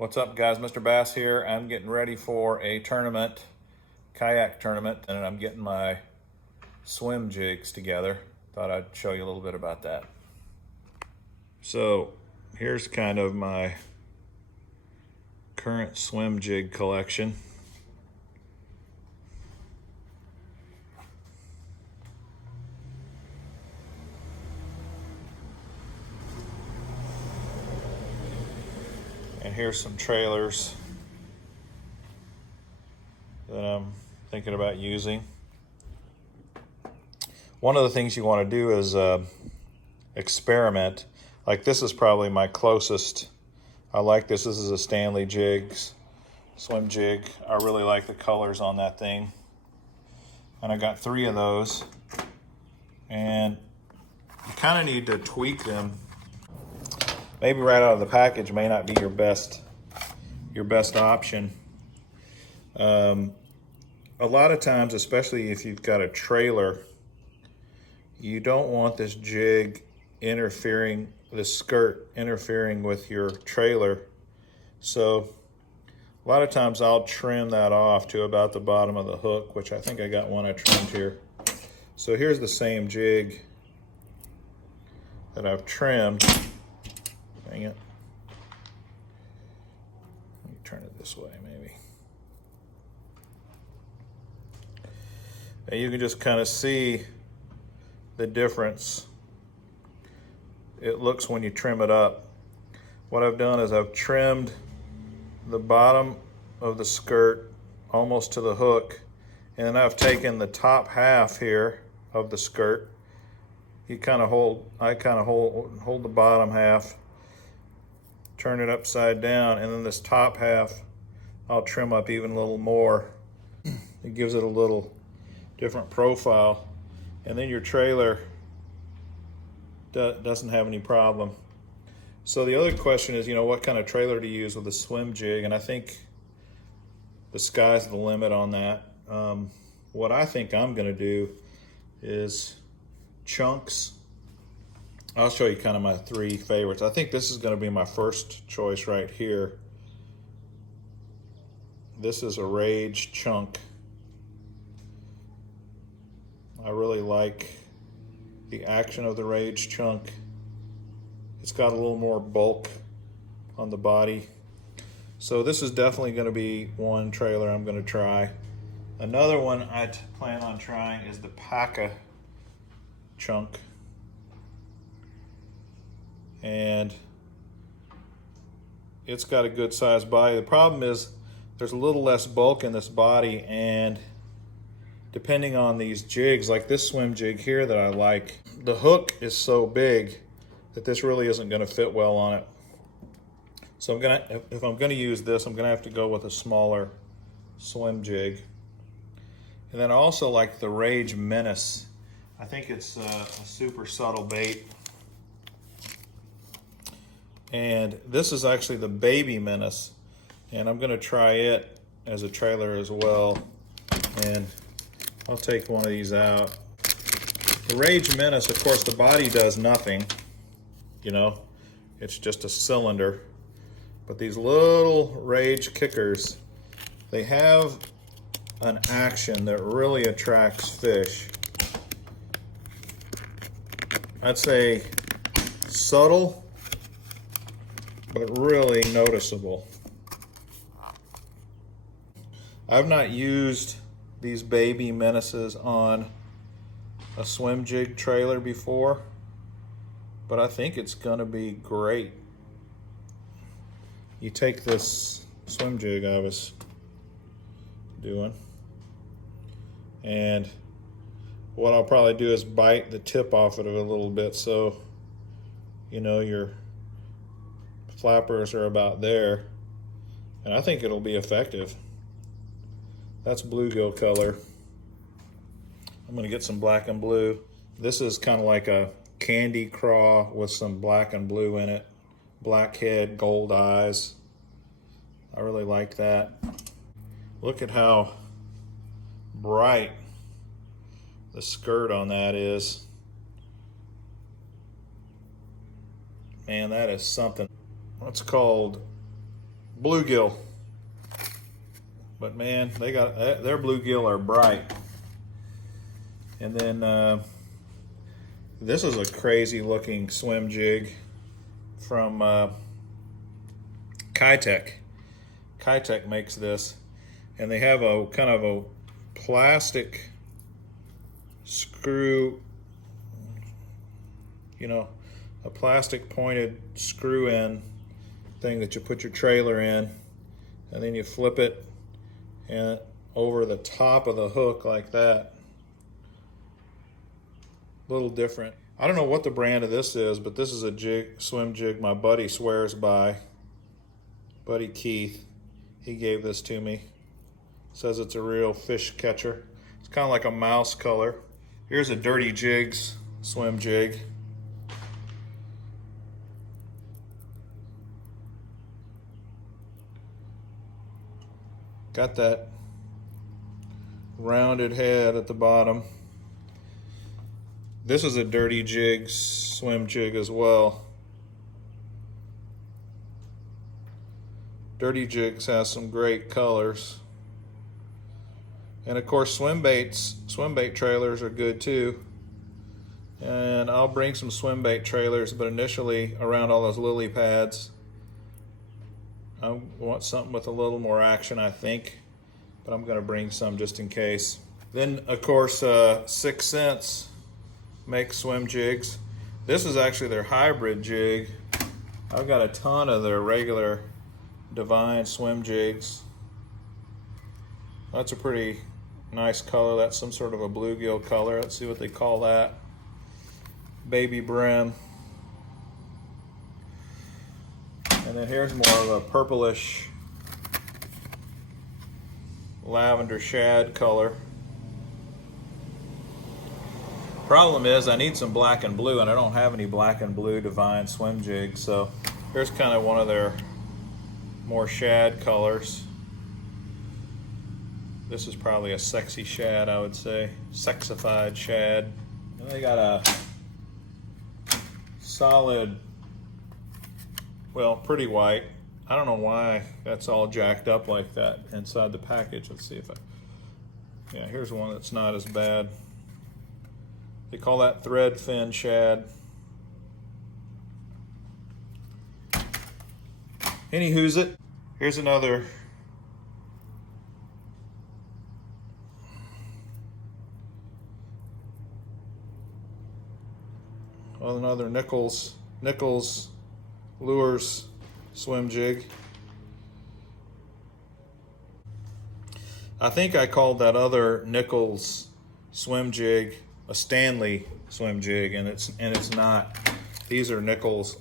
What's up, guys? Mr. Bass here. I'm getting ready for a tournament, kayak tournament, and I'm getting my swim jigs together. Thought I'd show you a little bit about that. So here's kind of my current swim jig collection. And here's some trailers that I'm thinking about using. One of the things you want to do is experiment. Like this is probably my closest. I like this. This is a Stanley Jigs swim jig. I really like the colors on that thing. And I got 3 of those. And you kind of need to tweak them. Maybe right out of the package may not be your best option. A lot of times, especially if you've got a trailer, you don't want this jig interfering, this skirt interfering with your trailer. So a lot of times I'll trim that off to about the bottom of the hook, which I think I got one I trimmed here. So here's the same jig that I've trimmed. Dang it. Let me turn it this way, maybe. And you can just kind of see the difference it looks when you trim it up. What I've done is I've trimmed the bottom of the skirt almost to the hook, and then I've taken the top half here of the skirt. I kind of hold the bottom half, turn it upside down, and then this top half I'll trim up even a little more. It gives it a little different profile, and then your trailer doesn't have any problem. So the other question is, what kind of trailer to use with a swim jig, and I think the sky's the limit on that. What I think I'm gonna do is chunks. I'll show you kind of my 3 favorites. I think this is going to be my first choice right here. This is a Rage chunk. I really like the action of the Rage chunk. It's got a little more bulk on the body. So this is definitely going to be one trailer I'm going to try. Another one I plan on trying is the Paca chunk. And it's got a good sized body. The problem is there's a little less bulk in this body, and depending on these jigs, like this swim jig here that I like, the hook is so big that this really isn't going to fit well on it. So if I'm going to use this, I'm going to have to go with a smaller swim jig. And then I also like the Rage Menace. I think it's a super subtle bait. And this is actually the Baby Menace, and I'm going to try it as a trailer as well. And I'll take one of these out. The Rage Menace, of course, the body does nothing. It's just a cylinder. But these little Rage kickers, they have an action that really attracts fish. I'd say subtle, but really noticeable. I've not used these Baby Menaces on a swim jig trailer before, but I think it's gonna be great. You take this swim jig I was doing, and what I'll probably do is bite the tip off of it a little bit, so your flappers are about there, and I think it'll be effective. That's bluegill color. I'm gonna get some black and blue. This is kind of like a candy craw with some black and blue in it. Black head, gold eyes. I really like that. Look at how bright the skirt on that is. Man, that is something. That's called bluegill. But man, they got their bluegill are bright. And then this is a crazy looking swim jig from Kitech. Kitech makes this, and they have a kind of a plastic screw, you know, a plastic pointed screw in thing that you put your trailer in, and then you flip it and over the top of the hook like that. A little different. I don't know what the brand of this is, but this is a swim jig my buddy swears by. Buddy Keith, he gave this to me. Says it's a real fish catcher. It's kind of like a mouse color. Here's a Dirty Jigs swim jig. Got that rounded head at the bottom. This is a Dirty Jigs swim jig as well. Dirty Jigs has some great colors. And of course swim bait trailers are good too. And I'll bring some swim bait trailers, but initially around all those lily pads, I want something with a little more action, I think, but I'm gonna bring some just in case. Then of course 6 Cents makes swim jigs. This is actually their hybrid jig. I've got a ton of their regular Divine swim jigs. That's a pretty nice color. That's some sort of a bluegill color. Let's see what they call that. Baby brim. And then here's more of a purplish lavender shad color. Problem is I need some black and blue, and I don't have any black and blue Divine swim jigs, so here's kind of one of their more shad colors. This is probably a sexy shad, I would say. Sexified shad. And they got a solid, well, pretty white. I don't know why that's all jacked up like that inside the package. Let's see if yeah, here's one that's not as bad. They call that thread fin shad. Anywho's it. Here's another Nichols Lures swim jig. I think I called that other Nichols swim jig a Stanley swim jig, and it's not. These are Nichols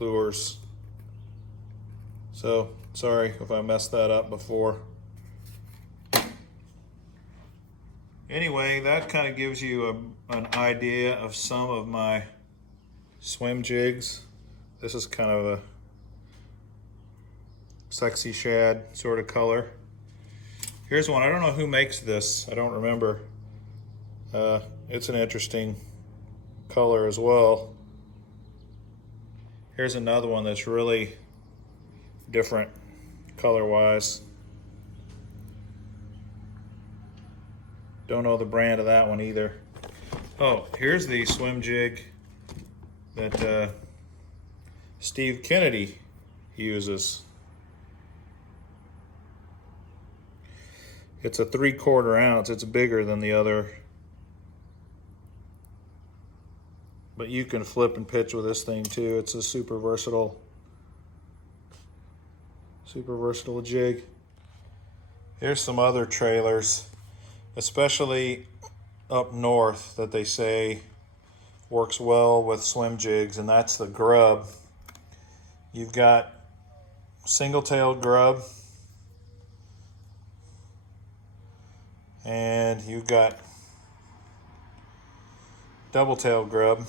Lures. So sorry if I messed that up before. Anyway, that kind of gives you an idea of some of my swim jigs. This is kind of a sexy shad sort of color. Here's one. I don't know who makes this. I don't remember. It's an interesting color as well. Here's another one that's really different color-wise. Don't know the brand of that one either. Oh, here's the swim jig that Steve Kennedy uses. It's a 3/4 ounce. It's bigger than the other. But you can flip and pitch with this thing too. It's a super versatile jig. Here's some other trailers, especially up north, that they say works well with swim jigs, and that's the grub. You've got single-tailed grub, and you've got double-tailed grub.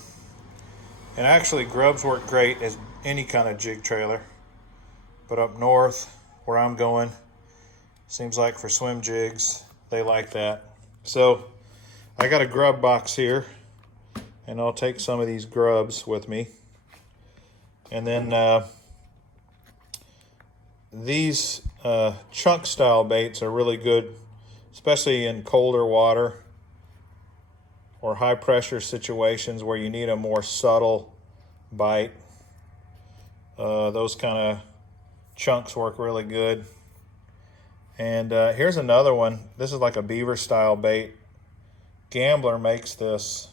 And actually grubs work great as any kind of jig trailer, but up north where I'm going, seems like for swim jigs they like that. So I got a grub box here, and I'll take some of these grubs with me. And then these chunk style baits are really good, especially in colder water or high pressure situations where you need a more subtle bite. Those kind of chunks work really good. And here's another one. This is like a beaver style bait. Gambler makes this.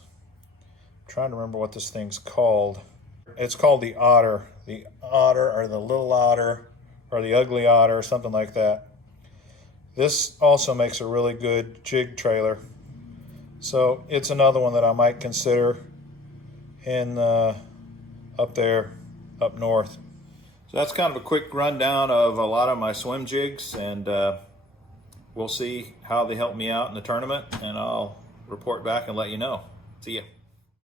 I'm trying to remember what this thing's called. It's called the otter. The otter, or the little otter, or the ugly otter, something like that. This also makes a really good jig trailer. So it's another one that I might consider in up there, up north. So that's kind of a quick rundown of a lot of my swim jigs, and we'll see how they help me out in the tournament, and I'll report back and let you know. See ya.